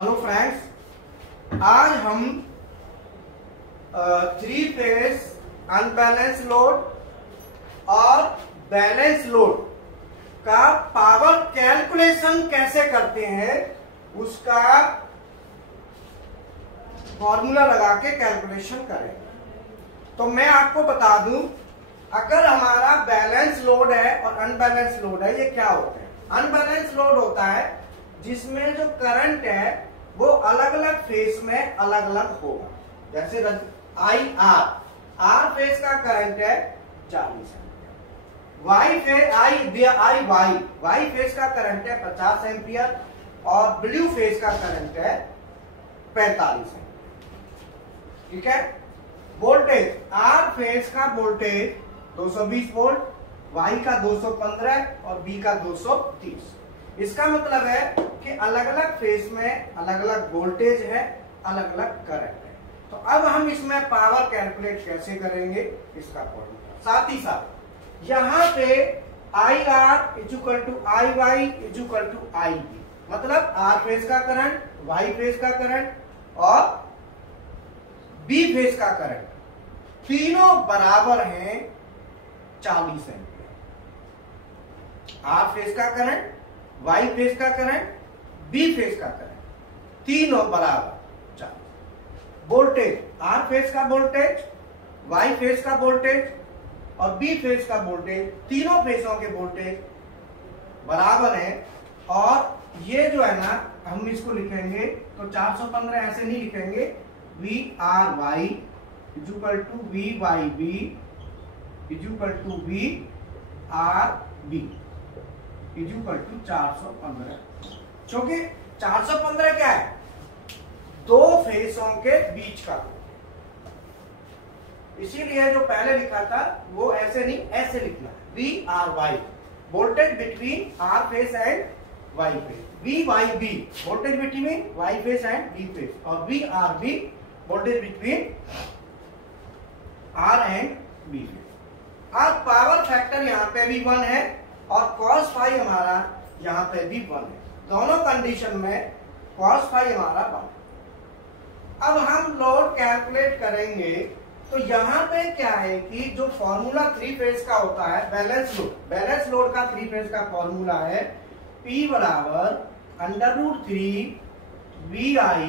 Hello friends, आज हम 3 phase unbalance load और बैलेंस लोड का पावर कैलकुलेशन कैसे करते हैं उसका फॉर्मूला लगा के कैलकुलेशन करेंगे। तो मैं आपको बता दूं, अगर हमारा बैलेंस लोड है और अनबैलेंस लोड है, ये क्या होता है। अनबैलेंस लोड होता है जिसमें जो करंट है वो अलग अलग फेज में अलग अलग होगा। जैसे आर फेज का करंट है 40 एम्पियर, वाई फेज का करंट है 50 एम्पियर और ब्लू फेज का करंट है 45 एम्पियर। ठीक है। वोल्टेज, आर फेज का वोल्टेज 220 वोल्ट, वाई का 215 और बी का 230। इसका मतलब है कि अलग अलग फेज में अलग अलग वोल्टेज है, अलग अलग करंट है। तो अब हम इसमें पावर कैलकुलेट कैसे करेंगे इसका फॉर्मूला। साथ ही साथ यहाँ पे I R equal to I Y equal to I B, मतलब आर फेज का करंट, वाई फेज का करंट और बी फेज का करंट तीनों बराबर हैं 40 एम्पियर। आर फेज का करंट, वाई फेज का करंट, बी फेज का करंट तीनों बराबर 40। वोल्टेज, आर फेज का वोल्टेज, वाई फेज का वोल्टेज और बी फेज का वोल्टेज, तीनों फेजों के वोल्टेज बराबर है। और ये जो है ना, हम इसको लिखेंगे तो 415 ऐसे नहीं लिखेंगे, V R Y equal to V Y B equal to V R B equal to 415। क्योंकि 415 क्या है, दो फेसों के बीच का, इसीलिए जो पहले लिखा था वो ऐसे नहीं, ऐसे लिखना है, V R Y voltage between R phase and Y phase, V Y B voltage between Y phase and B phase और V R B voltage between R and B phase. अब पावर फैक्टर यहाँ पे भी 1 है और cos phi हमारा यहाँ पे भी 1 है। दोनों कंडीशन में cos फाई हमारा 1। अब हम लोड कैलकुलेट करेंगे तो यहाँ पे क्या है कि जो फॉर्मूला 3 फेज का होता है बैलेंस लोड का 3 फेज का फॉर्मूला है P बराबर √3 VI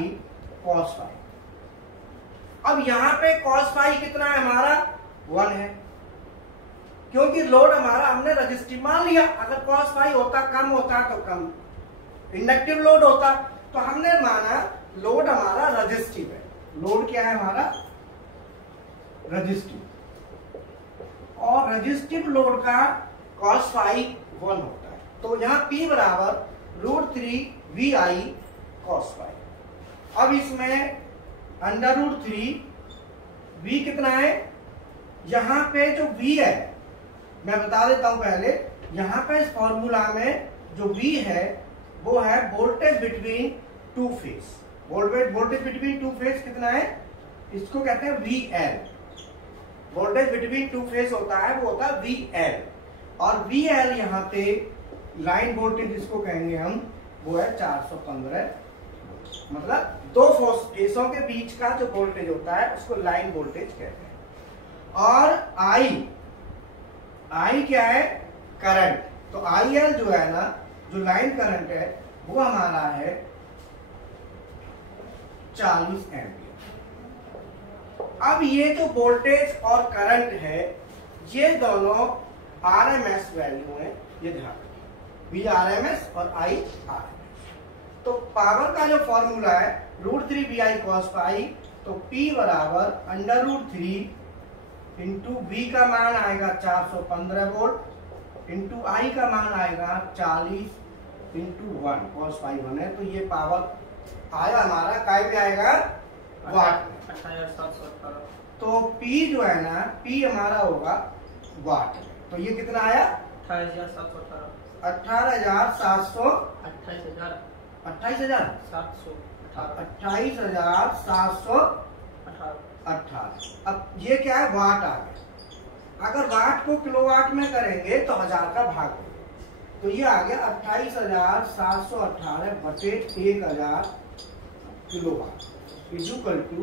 cos फाई। अब यहाँ पे cos फाई कितना है हमारा 1 है, क्योंकि लोड हमारा हमने रजिस्टिव मान लिया। अगर cos फाई होता, कम होता तो कम इंडक्टिव लोड होता, तो हमने माना लोड हमारा रजिस्टिव है। लोड क्या है हमारा रजिस्टिव, और रजिस्टिव लोड का cos फाई 1 होता है। तो यहाँ P बराबर √3 VI cos फाई। अब इसमें √3 V कितना है, यहाँ पे जो V है मैं बता देता हूं पहले। यहां पे इस फॉर्मूला में जो V है वो है voltage between 2 phase. Voltage between 2 phase कितना है, इसको कहते हैं VL। वोल्टेज बिटवीन 2 फेज होता है वो होता है VL, और VL यहाँ पे लाइन वोल्टेज जिसको कहेंगे हम वो है 415, मतलब दो फेजों के बीच का जो वोल्टेज होता है उसको लाइन वोल्टेज कहते हैं। और I क्या है करंट, तो IL जो है ना, जो लाइन करंट है वो हमारा है 40 एम्पियर। अब ये जो वोल्टेज और करंट है ये दोनों RMS वैल्यू है, ये ध्यान रखिए, VRMS और IRMS। तो पावर का जो फॉर्मूला है √3 VI cos फाई, तो P बराबर √3 इंटू V का मान आएगा 415 वोल्ट इंटू I का मान आएगा 40 इंटू 1 cos फाई 1 है। तो ये पावर आया हमारा काय में आएगा, वाट में। 28,718। तो P जो है ना, P हमारा होगा वाट में। तो ये कितना आया 28,718। 18,700 28,718। अब ये क्या है, वाट आ गया। अगर वाट को किलोवाट में करेंगे तो 1000 का भाग देंगे, तो ये आ गया 28,718 बटे 1000 kilowatt is equal to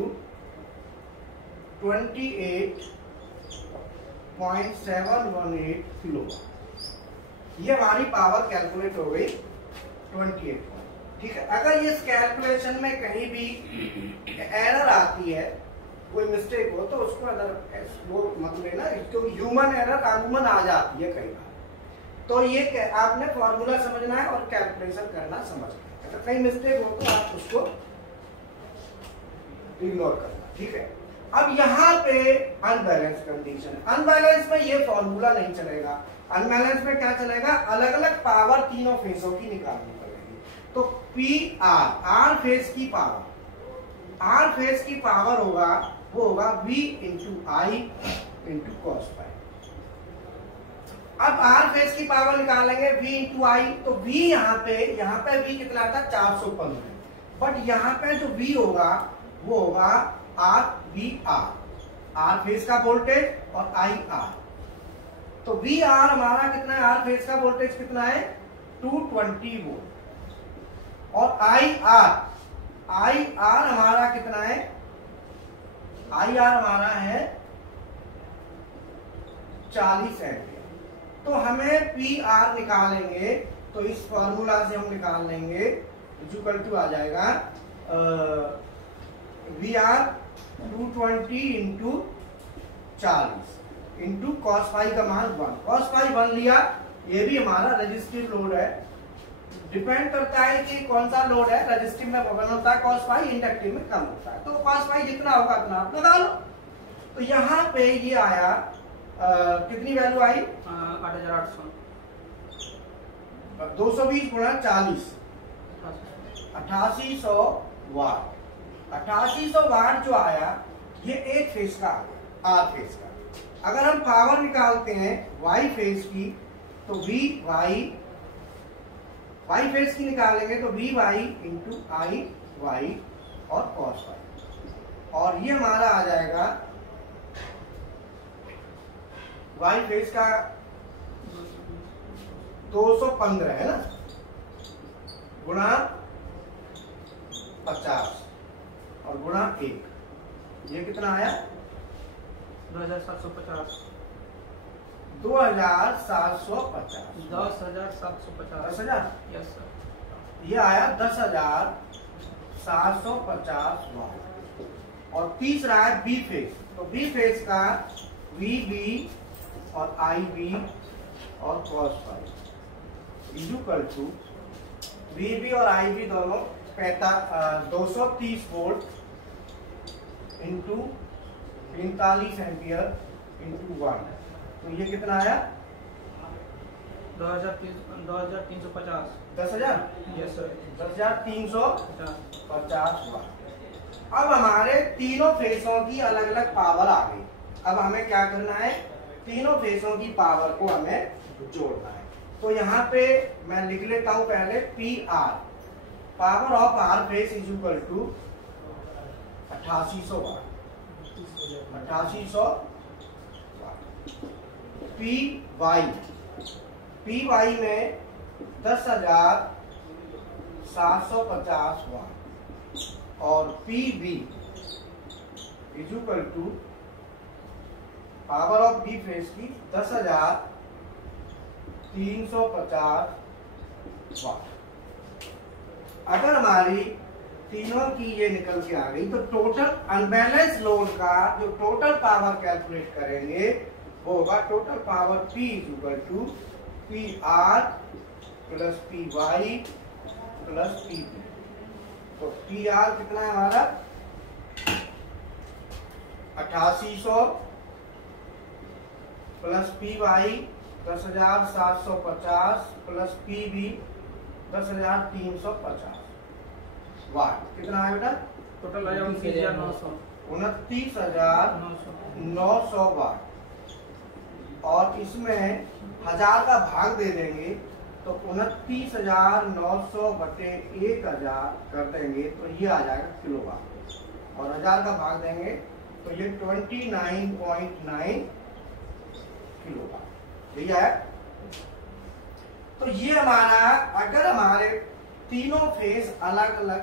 28.718 kilowatt. ये हमारी पावर कैलकुलेट हो गई 28। ठीक है, अगर इस कैलकुलेशन में कहीं भी एरर आती है, कोई मिस्टेक हो, तो उसको अगर वो मतलब ना, क्योंकि ह्यूमन एरर अमूमन आ जाती है कई बार, तो ये आपने फॉर्मूला समझना है और कैलकुलेशन करना समझना है। अगर कहीं मिस्टेक हो तो आप उसको इग्नोर करना। ठीक है, अब यहाँ पे अनबैलेंस कंडीशन, अनबैलेंस में ये फॉर्मूला नहीं चलेगा। अनबैलेंस में क्या चलेगा, अलग अलग पावर तीनों फेसों की निकालनी पड़ेगी। तो पी आर, आर फेज की पावर, आर फेज की पावर होगा, वो होगा V इंटू आई इंटू कॉस फाई। अब आर फेज की पावर निकालेंगे V इंटू आई, तो V यहाँ पे V कितना था 415, बट यहाँ पे जो V होगा वो होगा R V R, R phase का वोल्टेज और आई आर। तो वी आर हमारा कितना है, आर फेज का वोल्टेज कितना है 220 वोल्ट, और आई आर हमारा कितना है, आई आर हमारा है 40 एम्पियर। तो हमें पी आर निकालेंगे, तो इस फॉर्मूला से हम निकाल लेंगे, इक्वल टू आ जाएगा V R 220 into 40 into cos phi का मान 1, कॉस फाई 1 लिया। ये भी हमारा रजिस्टिव लोड है, डिपेंड करता है कि कौन सा लोड है। रजिस्टिव में 1 होता है कॉस फाई, इंडक्टिव में कम होता है, तो कॉस फाई जितना होगा उतना आप लगा लो। तो यहाँ पे ये आया कितनी वैल्यू आई 8800, 220 गुणा 40 8800 वाट। 8800 वाट जो आया ये एक फेज का आ गया, आर फेज का। अगर हम पावर निकालते हैं वाई फेज की, तो वाई फेज की निकालेंगे तो V Y into I Y और कॉस वाई, और ये हमारा आ जाएगा वाई फेज का 215 है ना, गुणा 50 और गुणा 1, ये कितना आया 2750, 2750, 10750, 10,000, यस सर। ये आया 10,750 वाट। और तीसरा है बी फेज, तो बी फेज का वी बी और आई बी और cos phi equal to V B और आई बी दोनों 230 वोल्ट इंटू 45 एम्पियर इंटू 1, तो ये कितना आया 2350, 10,000, यस सर, 10,350 वाट। अब हमारे तीनों फेसों की अलग अलग पावर आ गई। अब हमें क्या करना है, तीनों फेसों की पावर को हमें जोड़ना है। तो यहाँ पे मैं लिख लेता हूं पहले P R, power of R phase is equal to 8800 watt, 8800 watt. P Y में 10,750 वाट, और P B is equal to power of B phase की 10,350 वाट। अगर हमारी तीनों की ये निकल के आ गई, तो टोटल अनबैलेंस लोड का जो टोटल पावर कैलकुलेट करेंगे वो होगा total power P is equal to P R plus P Y plus P B. तो पी आर कितना है हमारा 8800 plus P Y 10,750 plus P B 10,350 watt. कितना है बेटा, टोटल आया 29,900, 29,900 वाट। और इसमें 1000 का भाग दे देंगे तो 29,900 बटे 1000 कर देंगे तो ये आ जाएगा किलोवाट, और 1000 का भाग देंगे तो ये 29.9 किलोवाट, यही है। तो ये हमारा, अगर हमारे तीनों फेज अलग अलग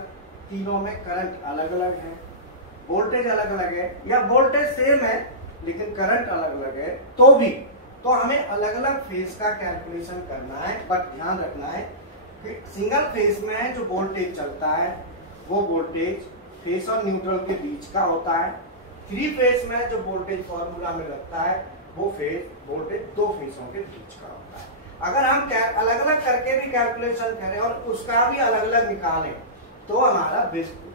तीनों में करंट अलग अलग है, वोल्टेज अलग अलग है, या वोल्टेज सेम है लेकिन करंट अलग अलग है, तो हमें अलग अलग फेज का कैलकुलेशन करना है। बट ध्यान रखना है कि सिंगल फेज में जो वोल्टेज चलता है वो वोल्टेज फेज और न्यूट्रल के बीच का होता है। 3 फेज में जो वोल्टेज फॉर्मूला में लगता है वो फेज वोल्टेज 2 फेजों के बीच का होता है। अगर हम अलग अलग करके भी कैलकुलेशन करें और उसका भी अलग अलग निकालें तो हमारा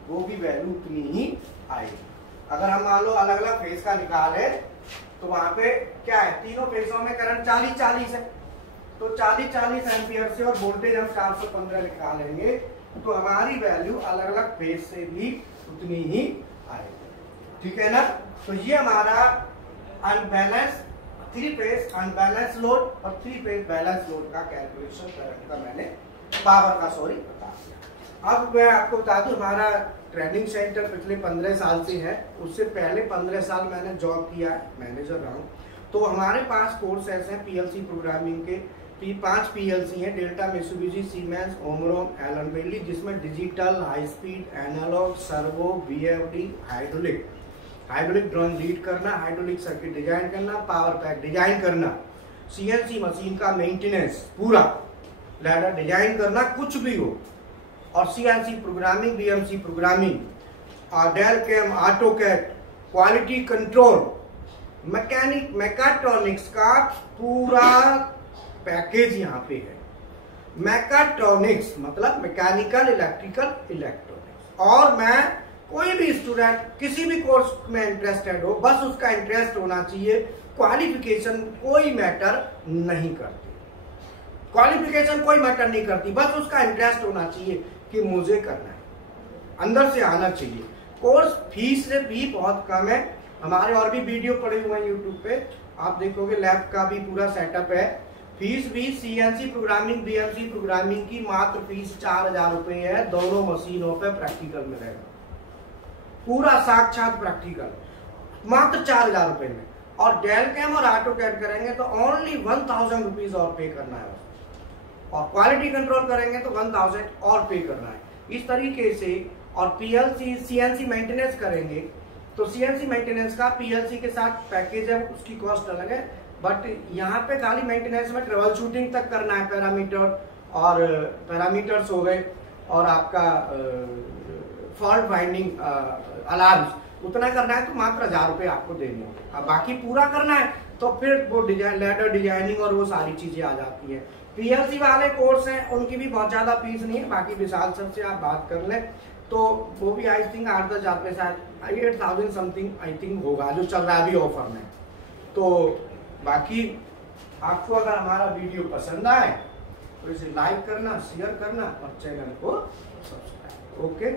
वो भी वैल्यू उतनी ही आएगी। अगर हम मान लो अलग अलग फेज का निकाले तो वहां पे क्या है, तीनों फेजों में करंट 40-40 है, तो 40-40 एम्पियर से और वोल्टेज हम 415 निकालेंगे तो हमारी वैल्यू अलग अलग फेज से भी उतनी ही आएगी। ठीक है ना। तो ये हमारा अनबैलेंस 3 फेज अनबैलेंस लोड और 3 फेज बैलेंस लोड का कैलकुलेशन करंट का मैंने पावर का बता दिया। अब मैं आपको बता दूं हमारा ट्रेनिंग सेंटर पिछले 15 साल से है, उससे पहले 15 साल मैंने जॉब किया है, मैनेजर रहा हूँ। तो हमारे पास कोर्सेस हैं पीएलसी प्रोग्रामिंग के, 5 पीएलसी हैं, Delta, Mitsubishi, Siemens, Omron, Allen Bradley, जिसमें digital, high speed, analog, servo, VFD, hydraulic drawing read करना, हाइड्रोलिक सर्किट डिजाइन करना, पावर पैक डिजाइन करना, सीएनसी मशीन का मेंटेनेंस पूरा, लैडर डिजाइन करना, कुछ भी हो, और CNC programming, VMC programming, Delcam, AutoCAD, quality control, mechatronics का पूरा पैकेज यहाँ पे है। मैकाट्रॉनिक्स मतलब मैकेनिकल, इलेक्ट्रिकल, इलेक्ट्रॉनिक्स। और मैं कोई भी स्टूडेंट किसी भी कोर्स में इंटरेस्टेड हो, बस उसका इंटरेस्ट होना चाहिए, क्वालिफिकेशन कोई मैटर नहीं करती, क्वालिफिकेशन कोई मैटर नहीं करती, बस उसका इंटरेस्ट होना चाहिए कि मुझे करना है, अंदर से आना चाहिए। कोर्स फीस से भी बहुत कम है, हमारे और भी वीडियो पड़े हुए हैं यूट्यूब पे, आप देखोगे लैब का भी पूरा सेटअप है। फीस भी सीएनसी प्रोग्रामिंग, बीएमसी प्रोग्रामिंग की मात्र फीस 4000 रुपए है, दोनों मशीनों पे प्रैक्टिकल मिलेगा, पूरा साक्षात प्रैक्टिकल मात्र 4000 रुपए में। और डेल कैम और ऑटोकैड करेंगे तो ओनली 1000 रुपीज और पे करना है, और क्वालिटी कंट्रोल करेंगे तो 1000 और पे करना है, इस तरीके से। और पीएलसी सीएनसी मेंटेनेंस करेंगे तो सीएनसी मेंटेनेंस का पीएलसी के साथ पैकेज है, उसकी कॉस्ट अलग है। बट यहाँ पे खाली मेंटेनेंस में ट्रबल शूटिंग तक करना है, पैरामीटर्स हो गए और आपका फॉल्ट फाइंडिंग, अलार्म्स, उतना करना है तो मात्र 1000 रुपए आपको देने होंगे। अब बाकी पूरा करना है तो फिर वो लैडर डिजाइनिंग और वो सारी चीजें आ जाती है। पीएलसी वाले कोर्स हैं उनकी भी बहुत ज्यादा फीस नहीं है, बाकी विशाल सर से आप बात कर लें तो वो भी आई थिंक 8-10 हज़ार पे शायद 8000 समथिंग आई थिंक होगा, जो चल रहा है अभी ऑफर में। तो बाकी आपको अगर हमारा वीडियो पसंद आए तो इसे लाइक करना, शेयर करना और चैनल को सब्सक्राइब। ओके।